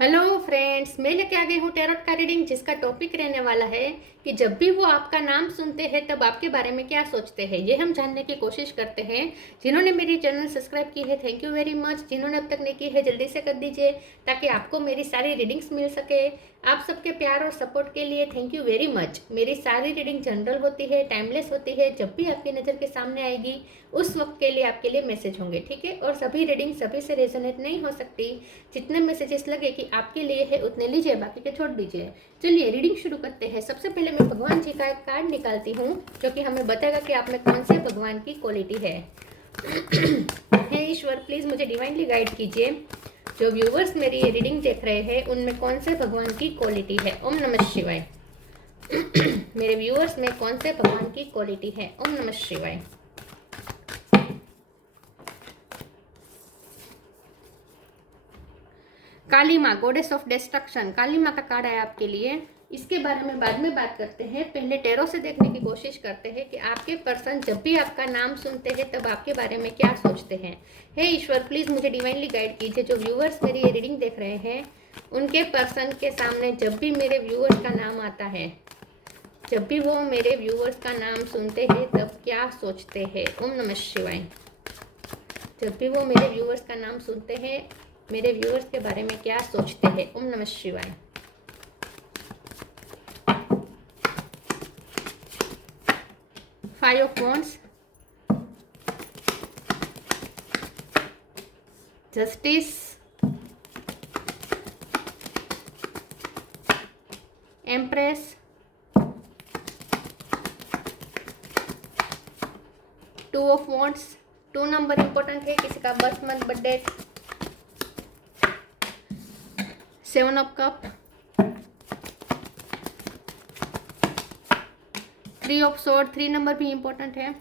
Hello friends, मैं लेके आ गई हूँ टैरोट का रीडिंग जिसका टॉपिक रहने वाला है कि जब भी वो आपका नाम सुनते हैं तब आपके बारे में क्या सोचते हैं। ये हम जानने की कोशिश करते हैं। जिन्होंने मेरी चैनल सब्सक्राइब की है थैंक यू वेरी मच। जिन्होंने अब तक नहीं की है जल्दी से कर दीजिए ताकि आपको मेरी सारी रीडिंग्स मिल सके। आप सबके प्यार और सपोर्ट के लिए थैंक यू वेरी मच। मेरी सारी रीडिंग जनरल होती है, टाइमलेस होती है। जब भी आपकी नज़र के सामने आएगी उस वक्त के लिए आपके लिए मैसेज होंगे, ठीक है। और सभी रीडिंग सभी से रेजोनेट नहीं हो सकती। जितने मैसेजेस लगे कि आपके लिए है उतने लीजिए, बाकी के छोड़ दीजिए। चलिए रीडिंग शुरू करते हैं। सबसे पहले मैं भगवान जी का एक कार्ड निकालती हूँ जो कि हमें बताएगा कि आप में कौन से भगवान की क्वालिटी है। हे ईश्वर, प्लीज मुझे डिवाइनली गाइड कीजिए। जो व्यूवर्स मेरी ये रीडिंग देख रहे हैं उनमें कौन से भगवान की क्वालिटी है। ओम नमः शिवाय। मेरे व्यूवर्स में कौन से भगवान की क्वालिटी है। ओम नमः शिवाय। काली माँ, गॉडेस ऑफ डिस्ट्रक्शन, काली माँ का कार्ड है आपके लिए। इसके बारे में बाद में बात करते हैं। पहले टैरो से देखने की कोशिश करते हैं कि आपके पर्सन जब भी आपका नाम सुनते हैं तब आपके बारे में क्या सोचते हैं। हे ईश्वर, प्लीज मुझे डिवाइनली गाइड कीजिए। जो व्यूअर्स मेरी ये रीडिंग देख रहे हैं उनके पर्सन के सामने जब भी मेरे व्यूअर्स का नाम आता है, जब भी वो मेरे व्यूअर्स का नाम सुनते हैं तब क्या सोचते हैं। ओम नमः शिवाय। जब भी वो मेरे व्यूअर्स का नाम सुनते हैं मेरे व्यूअर्स के बारे में क्या सोचते हैं। ओम नमः शिवाय। Five of wands, justice, empress, two of wands. 2 number important है किसी का birth month birthday. 7 of cup, 3 of sword, 3 number भी इंपॉर्टेंट है।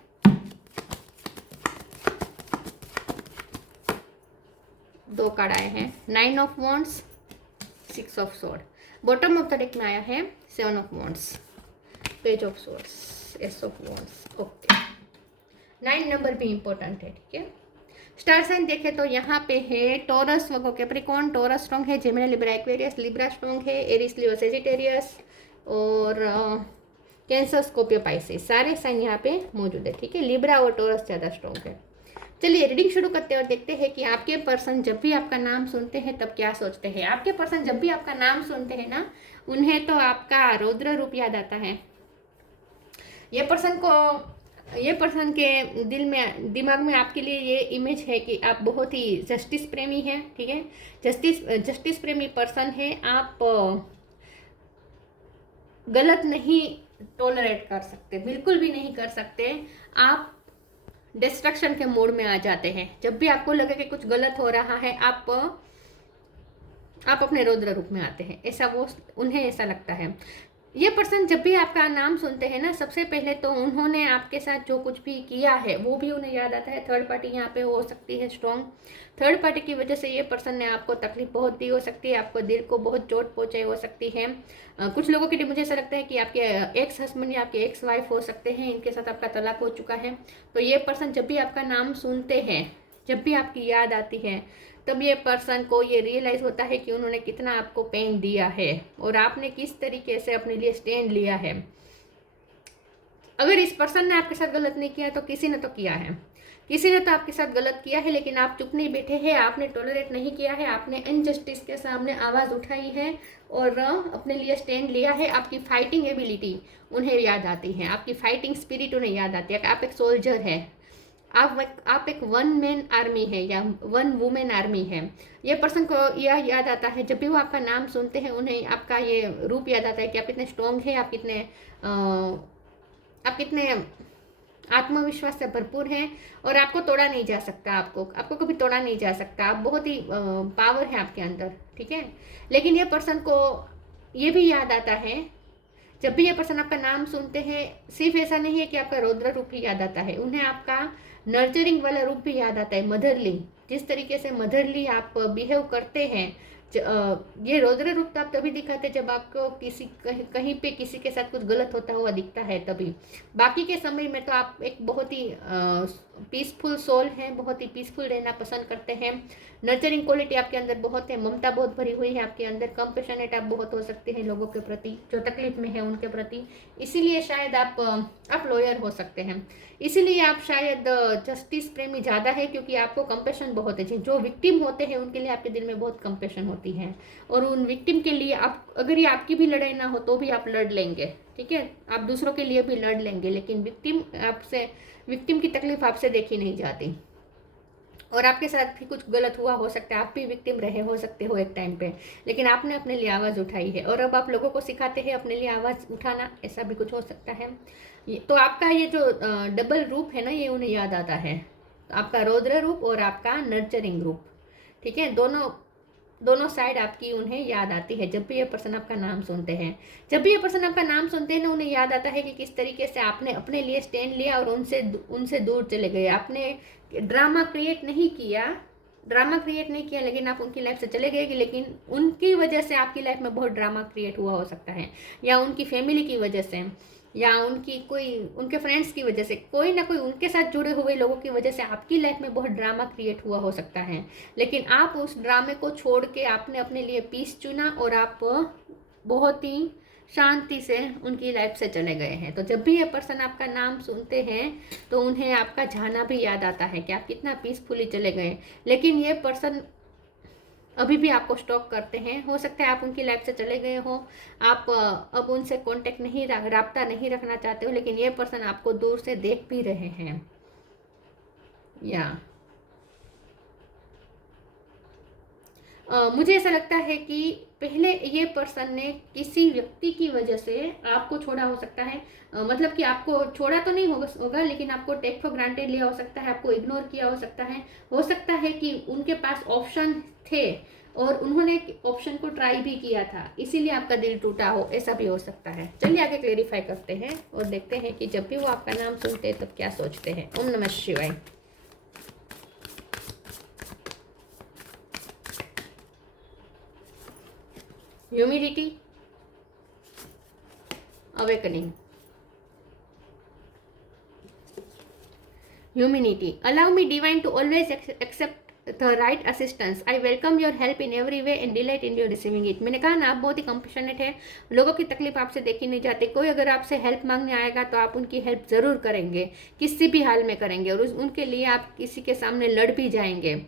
2 कार्ड आए हैं। 9 of wands, 6 of sword. Bottom of the deck में आया है 7 of wands, page of swords, S of wands. Okay, 9 number भी इंपॉर्टेंट है, ठीक है। स्टार साइन देखे तो यहाँ पे है टॉरस, वर्गो, कैप्रिकॉर्न। टॉरस स्ट्रॉन्ग है, Gemini, Libra, Aquarius. Libra strong है, एरिस, लियो, सेजिटेरियस और कैंसर, स्कॉर्पियो, पाइसेस। सारे साइन यहाँ पे मौजूद है, ठीक है। लिब्रा और टॉरस ज़्यादा स्ट्रॉन्ग है। चलिए रीडिंग शुरू करते हैं और देखते हैं कि आपके पर्सन जब भी आपका नाम सुनते हैं तब क्या सोचते हैं। आपके पर्सन जब भी आपका नाम सुनते हैं ना, उन्हें तो आपका रौद्र रूप याद आता है। ये पर्सन के दिमाग में आपके लिए ये इमेज है कि आप बहुत ही जस्टिस प्रेमी हैं, ठीक है। जस्टिस प्रेमी पर्सन है आप। गलत नहीं टॉलरेट कर सकते, बिल्कुल भी नहीं कर सकते। आप डिस्ट्रक्शन के मोड में आ जाते हैं। जब भी आपको लगे कि कुछ गलत हो रहा है आप अपने रौद्र रूप में आते हैं, ऐसा वो उन्हें ऐसा लगता है। ये पर्सन जब भी आपका नाम सुनते हैं ना, सबसे पहले तो उन्होंने आपके साथ जो कुछ भी किया है वो भी उन्हें याद आता है। थर्ड पार्टी यहाँ पे हो सकती है स्ट्रॉन्ग। थर्ड पार्टी की वजह से ये पर्सन ने आपको तकलीफ बहुत दी हो सकती है, आपको दिल को बहुत चोट पहुंचाई हो सकती है। कुछ लोगों के लिए मुझे ऐसा लगता है कि आपके एक्स हस्बैंड या आपके एक्स वाइफ हो सकते हैं, इनके साथ आपका तलाक हो चुका है। तो ये पर्सन जब भी आपका नाम सुनते हैं, जब भी आपकी याद आती है, तब ये पर्सन को ये रियलाइज होता है कि उन्होंने कितना आपको पेन दिया है और आपने किस तरीके से अपने लिए स्टैंड लिया है। अगर इस पर्सन ने आपके साथ गलत नहीं किया तो किसी ने तो किया है, किसी ने तो आपके साथ गलत किया है, लेकिन आप चुप नहीं बैठे हैं, आपने टॉलरेट नहीं किया है, आपने इनजस्टिस के सामने आवाज़ उठाई है और अपने लिए स्टैंड लिया है। आपकी फाइटिंग एबिलिटी उन्हें याद आती है, आपकी फाइटिंग स्पिरिट उन्हें याद आती है। आप एक सोल्जर है, आप एक वन मैन आर्मी है या वन वुमेन आर्मी है। ये पर्सन को यह याद आता है, जब भी वो आपका नाम सुनते हैं उन्हें आपका ये रूप याद आता है कि आप कितने स्ट्रॉन्ग हैं, आप कितने आत्मविश्वास से भरपूर हैं और आपको तोड़ा नहीं जा सकता। आपको कभी तोड़ा नहीं जा सकता। आप बहुत ही पावर है आपके अंदर, ठीक है। लेकिन ये पर्सन को ये भी याद आता है, जब भी ये पर्सन आपका नाम सुनते हैं, सिर्फ ऐसा नहीं है कि आपका रौद्र रूप ही याद आता है, उन्हें आपका नर्चरिंग वाला रूप भी याद आता है, मदरली। जिस तरीके से मदरली आप बिहेव करते हैं, ये रौद्र रूप तो आप तभी दिखाते जब आपको कहीं पे किसी के साथ कुछ गलत होता हुआ दिखता है तभी। बाकी के समय में तो आप एक बहुत ही पीसफुल सोल हैं, बहुत ही पीसफुल रहना पसंद करते हैं। नर्चरिंग क्वालिटी आपके अंदर बहुत है, ममता बहुत भरी हुई है आपके अंदर, कंपैशनेट आप बहुत हो सकते हैं लोगों के प्रति, जो तकलीफ में है उनके प्रति। इसीलिए शायद आप लॉयर हो सकते हैं। इसीलिए आप शायद जस्टिस प्रेमी ज़्यादा है, क्योंकि आपको कंपैशन बहुत है। जो विक्टिम होते हैं उनके लिए आपके दिल में बहुत कंपैशन होती है, और उन विक्टिम के लिए आप, अगर ये आपकी भी लड़ाई ना हो तो भी आप लड़ लेंगे, ठीक है, आप दूसरों के लिए भी लड़ लेंगे, लेकिन विक्टिम की तकलीफ आपसे देखी नहीं जाती। और आपके साथ भी कुछ गलत हुआ हो सकता है, आप भी विक्टिम रहे हो सकते हो एक टाइम पे, लेकिन आपने अपने लिए आवाज़ उठाई है और अब आप लोगों को सिखाते हैं अपने लिए आवाज़ उठाना, ऐसा भी कुछ हो सकता है। तो आपका ये जो डबल रूप है ना, ये उन्हें याद आता है, आपका रौद्र रूप और आपका नर्चरिंग रूप, ठीक है, दोनों दोनों साइड आपकी उन्हें याद आती है जब भी ये पर्सन आपका नाम सुनते हैं। जब भी ये पर्सन आपका नाम सुनते हैं ना, उन्हें याद आता है कि किस तरीके से आपने अपने लिए स्टैंड लिया और उनसे दूर चले गए। आपने ड्रामा क्रिएट नहीं किया, लेकिन आप उनकी लाइफ से चले गए, लेकिन उनकी वजह से आपकी लाइफ में बहुत ड्रामा क्रिएट हुआ हो सकता है, या उनकी फैमिली की वजह से, या उनके फ्रेंड्स की वजह से, कोई ना कोई उनके साथ जुड़े हुए लोगों की वजह से आपकी लाइफ में बहुत ड्रामा क्रिएट हुआ हो सकता है। लेकिन आप उस ड्रामे को छोड़ के आपने अपने लिए पीस चुना और आप बहुत ही शांति से उनकी लाइफ से चले गए हैं। तो जब भी ये पर्सन आपका नाम सुनते हैं तो उन्हें आपका जाना भी याद आता है कि आप कितना पीसफुली चले गए। लेकिन ये पर्सन अभी भी आपको स्टॉक करते हैं, हो सकता है आप उनकी लाइफ से चले गए हो, आप अब उनसे कांटेक्ट नहीं, राब्ता नहीं रखना चाहते हो, लेकिन ये पर्सन आपको दूर से देख भी रहे हैं। या मुझे ऐसा लगता है कि पहले ये पर्सन ने किसी व्यक्ति की वजह से आपको छोड़ा हो सकता है, मतलब कि आपको छोड़ा तो नहीं होगा, लेकिन आपको टेक फॉर ग्रांटेड लिया हो सकता है, आपको इग्नोर किया हो सकता है कि उनके पास ऑप्शन थे और उन्होंने ऑप्शन को ट्राई भी किया था, इसीलिए आपका दिल टूटा हो, ऐसा भी हो सकता है। चलिए आगे क्लेरिफाई करते हैं और देखते हैं कि जब भी वो आपका नाम सुनते हैं तब क्या सोचते हैं। ओम नमः शिवाय। Humidity, awakening, humanity. Allow me divine to always accept the right assistance. I welcome your help in every way and delight in your receiving it. मैंने कहा ना, आप बहुत ही कंपैशनेट है, लोगों की तकलीफ आपसे देखी नहीं जाती। कोई अगर आपसे हेल्प मांगने आएगा तो आप उनकी हेल्प ज़रूर करेंगे, किसी भी हाल में करेंगे, और उनके लिए आप किसी के सामने लड़ भी जाएंगे,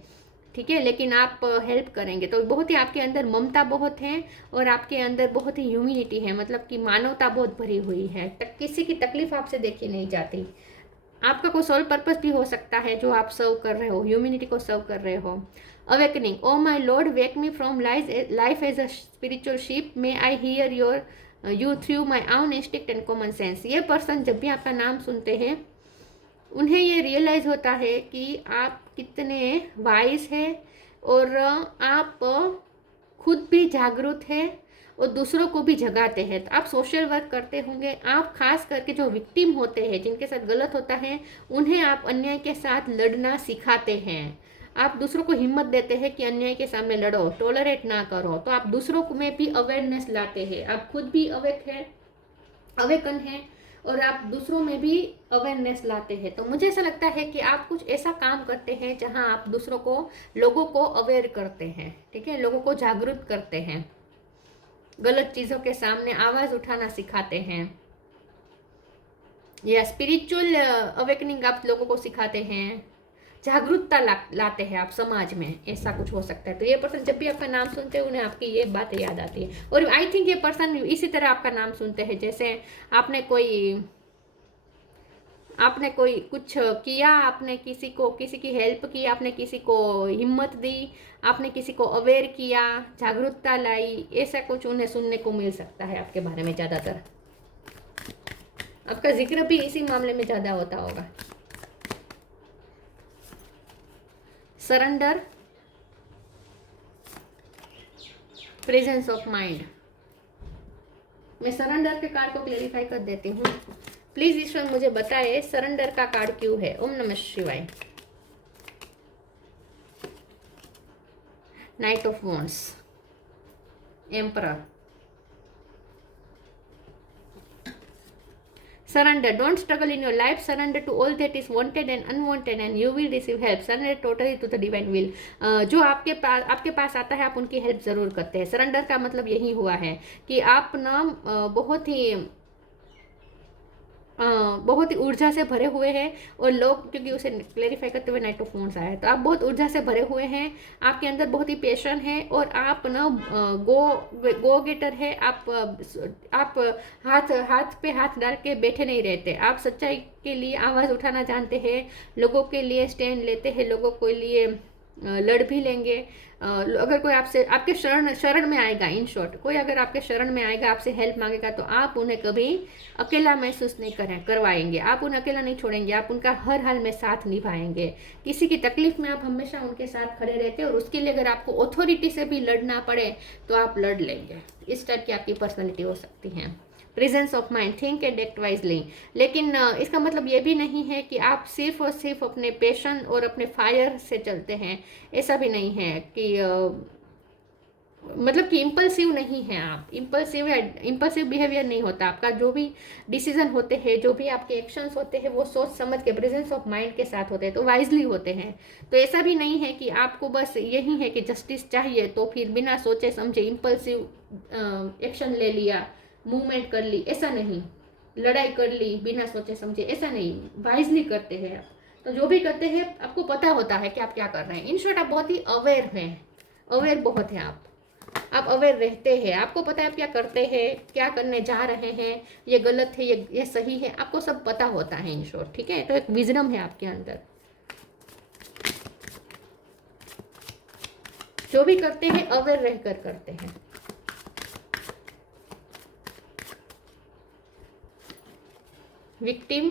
ठीक है, लेकिन आप हेल्प करेंगे। तो बहुत ही आपके अंदर ममता बहुत है और आपके अंदर बहुत ही ह्यूमिनिटी है, मतलब कि मानवता बहुत भरी हुई है, किसी की तकलीफ आपसे देखी नहीं जाती। आपका कोई सोल पर्पस भी हो सकता है जो आप सर्व कर रहे हो, ह्यूमिनिटी को सर्व कर रहे हो। Awakening, oh my lord wake me from life as a spiritual sheep, may I hear you through my own instinct and common sense. ये पर्सन जब भी आपका नाम सुनते हैं उन्हें ये रियलाइज़ होता है कि आप कितने वाइज हैं और आप खुद भी जागरूक हैं और दूसरों को भी जगाते हैं। तो आप सोशल वर्क करते होंगे, आप खास करके जो विक्टिम होते हैं, जिनके साथ गलत होता है, उन्हें आप अन्याय के साथ लड़ना सिखाते हैं। आप दूसरों को हिम्मत देते हैं कि अन्याय के सामने लड़ो, टॉलरेट ना करो। तो आप दूसरों में भी अवेयरनेस लाते हैं, आप खुद भी अवेकन है और आप दूसरों में भी अवेयरनेस लाते हैं। तो मुझे ऐसा लगता है कि आप कुछ ऐसा काम करते हैं जहां आप लोगों को अवेयर करते हैं, ठीक है, लोगों को जागरूक करते हैं, गलत चीज़ों के सामने आवाज़ उठाना सिखाते हैं, या स्पिरिचुअल अवेकनिंग आप लोगों को सिखाते हैं, जागरूकता लाते हैं आप समाज में, ऐसा कुछ हो सकता है। तो ये पर्सन जब भी आपका नाम सुनते हैं उन्हें आपकी ये बातें याद आती है। और आई थिंक ये पर्सन इसी तरह आपका नाम सुनते हैं, जैसे आपने कोई कुछ किया, आपने किसी की हेल्प की, आपने किसी को हिम्मत दी, आपने किसी को अवेयर किया, जागरूकता लाई, ऐसा कुछ उन्हें सुनने को मिल सकता है आपके बारे में। ज़्यादातर आपका जिक्र भी इसी मामले में ज़्यादा होता होगा। Surrender, presence of mind. मैं सरेंडर के कार्ड को क्लेरिफाई कर देती हूँ। प्लीज ईश्वर मुझे बताए सरेंडर का कार्ड क्यों है। ओम नमः शिवाय। Night of wands, emperor, Surrender. Don't struggle in your life. Surrender to all that is wanted and unwanted and you will receive help. Surrender totally to the divine will. जो आपके पास आता है आप उनकी हेल्प ज़रूर करते हैं. सरेंडर का मतलब यही हुआ है कि आप ना बहुत ही ऊर्जा से भरे हुए हैं और लोग, क्योंकि उसे क्लेरिफाई करते हुए नाइट ऑफ वांड्स आया है, तो आप बहुत ऊर्जा से भरे हुए हैं, आपके अंदर बहुत ही पैशन है और आप ना गो गेटर है. आप हाथ पे हाथ डाल के बैठे नहीं रहते. आप सच्चाई के लिए आवाज़ उठाना जानते हैं, लोगों के लिए स्टैंड लेते हैं, लोगों के लिए लड़ भी लेंगे. अगर कोई आपसे आपके शरण में आएगा, इन शॉर्ट कोई अगर आपके शरण में आएगा, आपसे हेल्प मांगेगा, तो आप उन्हें कभी अकेला महसूस नहीं करवाएंगे. आप उन्हें अकेला नहीं छोड़ेंगे, आप उनका हर हाल में साथ निभाएंगे. किसी की तकलीफ में आप हमेशा उनके साथ खड़े रहते हैं और उसके लिए अगर आपको अथॉरिटी से भी लड़ना पड़े तो आप लड़ लेंगे. इस टाइप की आपकी पर्सनैलिटी हो सकती है. Presence of mind, think and act wisely. लेकिन इसका मतलब ये भी नहीं है कि आप सिर्फ और सिर्फ अपने पैशन और अपने फायर से चलते हैं. ऐसा भी नहीं है कि मतलब कि इम्पल्सिव नहीं है आप. इम्पल्सिव बिहेवियर नहीं होता आपका. जो भी डिसीजन होते हैं, जो भी आपके एक्शंस होते हैं, वो सोच समझ के प्रेजेंस ऑफ माइंड के साथ होते हैं, तो वाइजली होते हैं. तो ऐसा भी नहीं है कि आपको बस यही है कि जस्टिस चाहिए तो फिर बिना सोचे समझे इम्पल्सिव एक्शन ले लिया, मूवमेंट कर ली. ऐसा नहीं. लड़ाई कर ली बिना सोचे समझे, ऐसा नहीं. वाइजली करते हैं आप. तो जो भी करते हैं आपको पता होता है कि आप क्या कर रहे हैं. इन शॉर्ट आप बहुत ही अवेयर हैं. अवेयर बहुत हैं आप अवेयर रहते हैं. आपको पता है आप क्या करते हैं, क्या करने जा रहे हैं, ये गलत है, ये सही है, आपको सब पता होता है. इन शॉर्ट ठीक है. तो एक विजडम है आपके अंदर. जो भी करते हैं अवेयर रहकर करते हैं. Victim,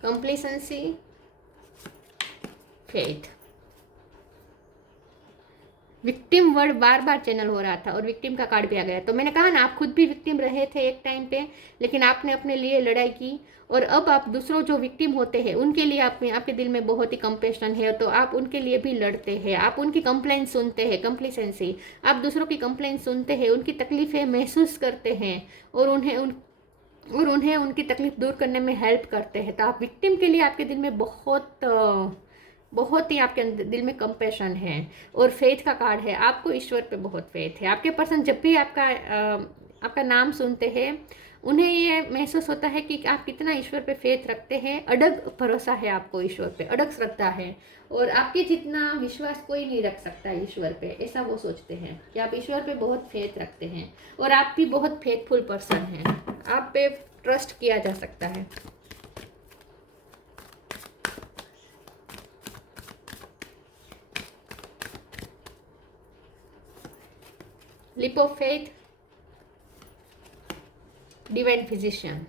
complacency, faith. Victim word बार बार चैनल हो रहा था और विक्टिम का कार्ड भी आ गया. तो मैंने कहा ना, आप खुद भी विक्टिम रहे थे एक टाइम पे, लेकिन आपने अपने लिए लड़ाई की और अब आप दूसरों जो विक्टिम होते हैं उनके लिए आपके दिल में बहुत ही कंपैशन है, तो आप उनके लिए भी लड़ते हैं. आप उनकी कंप्लेंट सुनते हैं. कंप्लेसेंसी, आप दूसरों की कंप्लेंट सुनते हैं, उनकी तकलीफें महसूस करते हैं और उन्हें उनकी तकलीफ दूर करने में हेल्प करते हैं. तो आप विक्टिम के लिए आपके दिल में बहुत ही आपके दिल में कंपैशन है. और फेथ का कार्ड है. आपको ईश्वर पे बहुत फेथ है. आपके पर्सन जब भी आपका नाम सुनते हैं उन्हें ये महसूस होता है कि आप कितना ईश्वर पे फेथ रखते हैं. अडग भरोसा है आपको ईश्वर पे, अडग श्रद्धा है और आपके जितना विश्वास कोई नहीं रख सकता ईश्वर पे, ऐसा वो सोचते हैं कि आप ईश्वर पे बहुत फेथ रखते हैं. और आप भी बहुत फेथफुल पर्सन हैं. आप पे ट्रस्ट किया जा सकता है. Leap of faith, divine physician.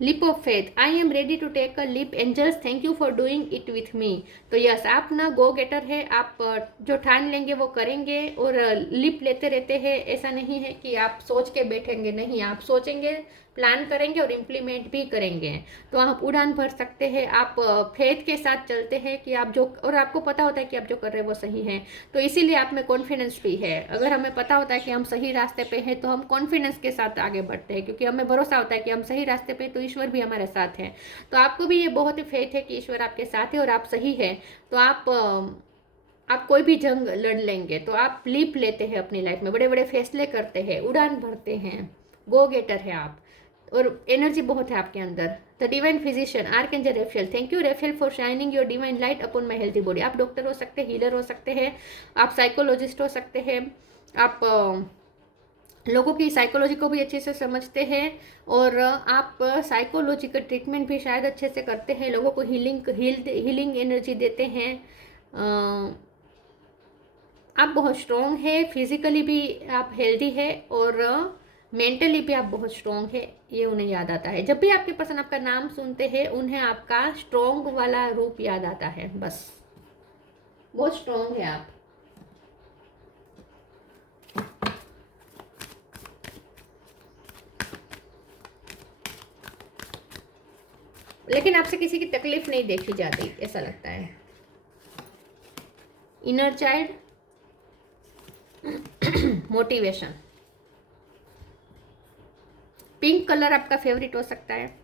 Leap of faith, I am ready to take a leap angels, thank you for doing it with me. तो यस, आप ना गो गेटर है. आप जो ठान लेंगे वो करेंगे और लीप लेते रहते हैं. ऐसा नहीं है कि आप सोच के बैठेंगे, नहीं, आप सोचेंगे, प्लान करेंगे और इम्प्लीमेंट भी करेंगे. तो आप उड़ान भर सकते हैं. आप फेथ के साथ चलते हैं कि आप जो, और आपको पता होता है कि आप जो कर रहे हैं वो सही है, तो इसीलिए आप में कॉन्फिडेंस भी है. अगर हमें पता होता है कि हम सही रास्ते पे हैं तो हम कॉन्फिडेंस के साथ आगे बढ़ते हैं, क्योंकि हमें भरोसा होता है कि हम सही रास्ते पे, तो ईश्वर भी हमारे साथ है. तो आपको भी ये बहुत ही फेथ है कि ईश्वर आपके साथ है और आप सही है. तो आप कोई भी जंग लड़ लेंगे. तो आप लीप लेते हैं अपनी लाइफ में, बड़े बड़े फैसले करते हैं, उड़ान भरते हैं. गो गेटर है आप और एनर्जी बहुत है आपके अंदर. The divine physician, archangel रेफेल, thank you रेफेल for shining your divine light upon my healthy body. आप डॉक्टर हो सकते हैं, हीलर हो सकते हैं, आप साइकोलॉजिस्ट हो सकते हैं, आप लोगों की साइकोलॉजी को भी अच्छे से समझते हैं और आप साइकोलॉजी का ट्रीटमेंट भी शायद अच्छे से करते हैं. लोगों को हीलिंग एनर्जी देते हैं. आप बहुत स्ट्रॉन्ग है. फिजिकली भी आप हेल्दी है और मेंटली भी आप बहुत स्ट्रॉन्ग है. ये उन्हें याद आता है. जब भी आपके पर्सन आपका नाम सुनते हैं उन्हें आपका स्ट्रॉन्ग वाला रूप याद आता है. बस बहुत स्ट्रॉन्ग है आप. लेकिन आपसे किसी की तकलीफ नहीं देखी जाती, ऐसा लगता है. Inner child, motivation, pink colour आपका फेवरेट हो सकता है।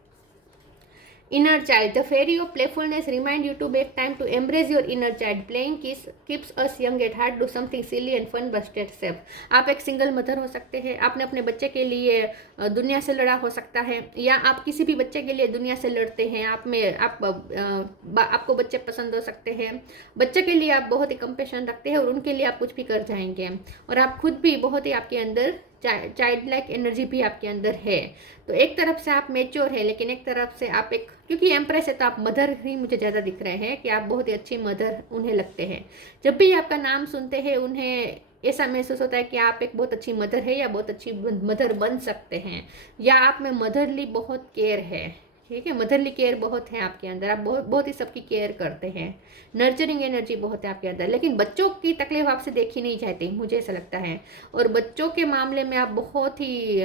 Inner child, the fairy of playfulness remind you to make time to embrace your inner child. Playing keeps us young at heart. Do something silly and fun but stay safe. आप एक single mother हो सकते हैं, आपने अपने बच्चे के लिए दुनिया से लड़ा हो सकता है, या आप किसी भी बच्चे के लिए दुनिया से लड़ते हैं। आपको बच्चे पसंद हो सकते हैं, बच्चे के लिए आप बहुत ही कंपैशन रखते हैं और उनके लिए आप कुछ भी कर जाएंगे, और आप खुद भी बहुत ही आपके अंदर चाइल्ड लाइक एनर्जी भी आपके अंदर है। तो एक तरफ से आप मेच्योर है, लेकिन एक तरफ से आप एक, क्योंकि एम्प्रेस है तो आप मदर ही मुझे ज़्यादा दिख रहे हैं कि आप बहुत ही अच्छी मदर उन्हें लगते हैं। जब भी आपका नाम सुनते हैं उन्हें ऐसा महसूस होता है कि आप एक बहुत अच्छी मदर है या बहुत अच्छी मदर बन सकते हैं, या आप में मदरली बहुत केयर है। ठीक है, मदरली केयर बहुत है आपके अंदर, आप बहुत बहुत ही सबकी केयर करते हैं, नर्चरिंग एनर्जी बहुत है आपके अंदर। लेकिन बच्चों की तकलीफ आपसे देखी नहीं जाती, मुझे ऐसा लगता है। और बच्चों के मामले में आप बहुत ही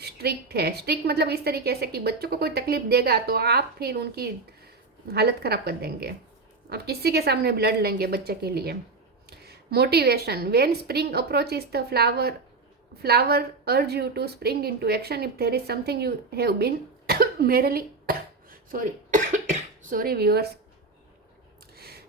स्ट्रिक्ट है। स्ट्रिक्ट मतलब इस तरीके से कि बच्चों को कोई तकलीफ देगा तो आप फिर उनकी हालत ख़राब कर देंगे, आप किसी के सामने भी लड़ लेंगे बच्चे के लिए। Motivation, when spring approach is the flower urge you to spring into action. If there is something you have been merely sorry viewers,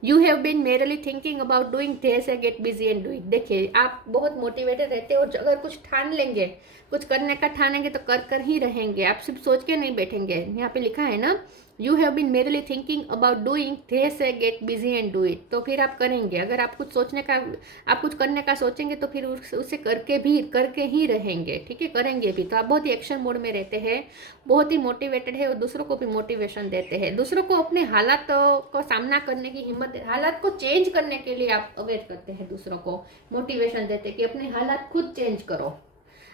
you have been merely thinking about doing, there से get busy and do it। देखिए, आप बहुत motivated रहते हैं और अगर कुछ ठान लेंगे, कुछ करने का ठानेंगे तो कर ही रहेंगे, आप सिर्फ सोच के नहीं बैठेंगे। यहाँ पे लिखा है ना, you have been merely thinking about doing, they say get busy and do it. तो फिर आप करेंगे। अगर आप कुछ आप कुछ करने का सोचेंगे तो फिर उसे करके ही रहेंगे। ठीक है, करेंगे भी। तो आप बहुत ही एक्शन मोड में रहते हैं, बहुत ही मोटिवेटेड है और दूसरों को भी मोटिवेशन देते हैं। दूसरों को अपने हालात को सामना करने की हिम्मत, हालात को चेंज करने के लिए आप अवेयर करते हैं, दूसरों को मोटिवेशन देते हैं कि अपने हालात खुद चेंज करो,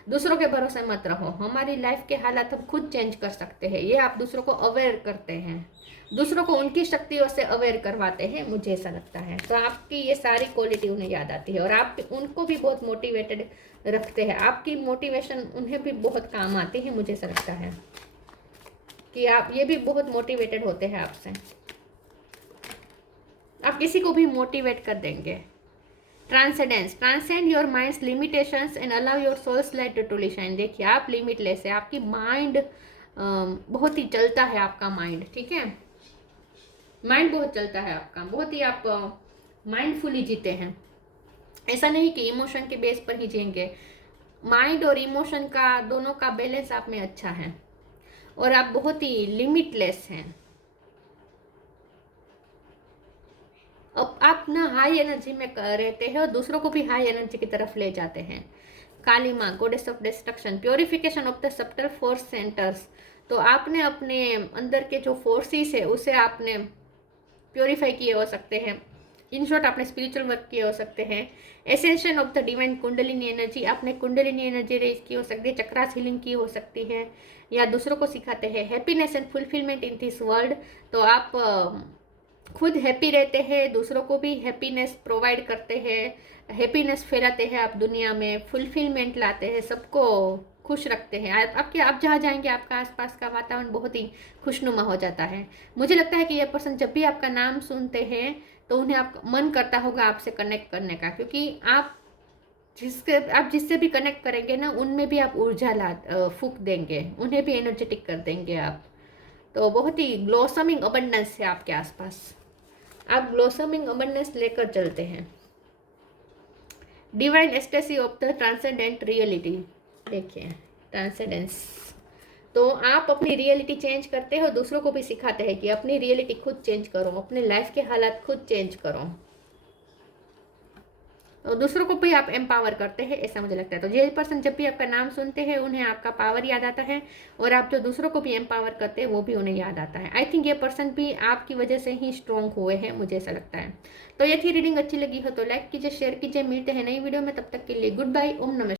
दूसरों के भरोसे मत रहो, हमारी लाइफ के हालात हम खुद चेंज कर सकते हैं। ये आप दूसरों को अवेयर करते हैं, दूसरों को उनकी शक्तियों से अवेयर करवाते हैं, मुझे ऐसा लगता है। तो आपकी ये सारी क्वालिटी उन्हें याद आती है और आप उनको भी बहुत मोटिवेटेड रखते हैं। आपकी मोटिवेशन उन्हें भी बहुत काम आती है, मुझे ऐसा लगता है कि आप ये भी बहुत मोटिवेटेड होते हैं आपसे। आप किसी को भी मोटिवेट कर देंगे। Transcendence, transcend your mind's limitations and allow your soul's light to truly shine. देखिए, आप लिमिटलेस है, आपकी माइंड बहुत ही चलता है, आपका माइंड। ठीक है, माइंड बहुत चलता है आपका, बहुत ही आप माइंडफुली जीते हैं। ऐसा नहीं कि इमोशन के बेस पर ही जिएंगे, माइंड और इमोशन का दोनों का बैलेंस आप में अच्छा है और आप बहुत ही लिमिटलेस हैं। अब आप ना हाई एनर्जी में रहते हैं और दूसरों को भी हाई एनर्जी की तरफ ले जाते हैं। काली माँ, goddess of destruction, purification of the subtle force centres. तो आपने अपने अंदर के जो फोर्सेस है उसे आपने प्योरीफाई किए हो सकते हैं। इन शॉर्ट, आपने स्पिरिचुअल वर्क किए हो सकते हैं। Ascension of the divine kundalini energy, आपने कुंडलिनी एनर्जी रेज की हो सकती है, चक्रास हीलिंग की हो सकती है, या दूसरों को सिखाते हैं। Happiness and fulfilment in this world, तो आप खुद हैप्पी रहते हैं, दूसरों को भी हैप्पीनेस प्रोवाइड करते हैं, हैप्पीनेस फैलाते हैं आप दुनिया में, फुलफिलमेंट लाते हैं, सबको खुश रखते हैं। आप जहाँ जाएंगे आपका आसपास का वातावरण बहुत ही खुशनुमा हो जाता है। मुझे लगता है कि ये पर्सन जब भी आपका नाम सुनते हैं तो उन्हें आप मन करता होगा आपसे कनेक्ट करने का, क्योंकि आप जिससे भी कनेक्ट करेंगे ना, उनमें भी आप ऊर्जा फूंक देंगे, उन्हें भी एनर्जेटिक कर देंगे आप। तो बहुत ही ब्लॉसमिंग अबंडेंस है आपके आसपास, आप ब्लॉसमिंग अबंडेंस लेकर चलते हैं। Divine ecstasy of the transcendent reality, देखिए ट्रांसेंडेंस, तो आप अपनी रियलिटी चेंज करते हो, दूसरों को भी सिखाते हैं कि अपनी रियलिटी खुद चेंज करो, अपने लाइफ के हालात खुद चेंज करो, और दूसरों को भी आप एम्पावर करते हैं, ऐसा मुझे लगता है। तो ये पर्सन जब भी आपका नाम सुनते हैं उन्हें आपका पावर याद आता है, और आप जो दूसरों को भी एम्पावर करते हैं वो भी उन्हें याद आता है। आई थिंक ये पर्सन भी आपकी वजह से ही स्ट्रॉन्ग हुए हैं, मुझे ऐसा लगता है। तो ये थी रीडिंग, अच्छी लगी हो तो लाइक कीजिए, शेयर कीजिए। मिलते हैं नई वीडियो में, तब तक के लिए गुड बाय, ओम नमस्कार।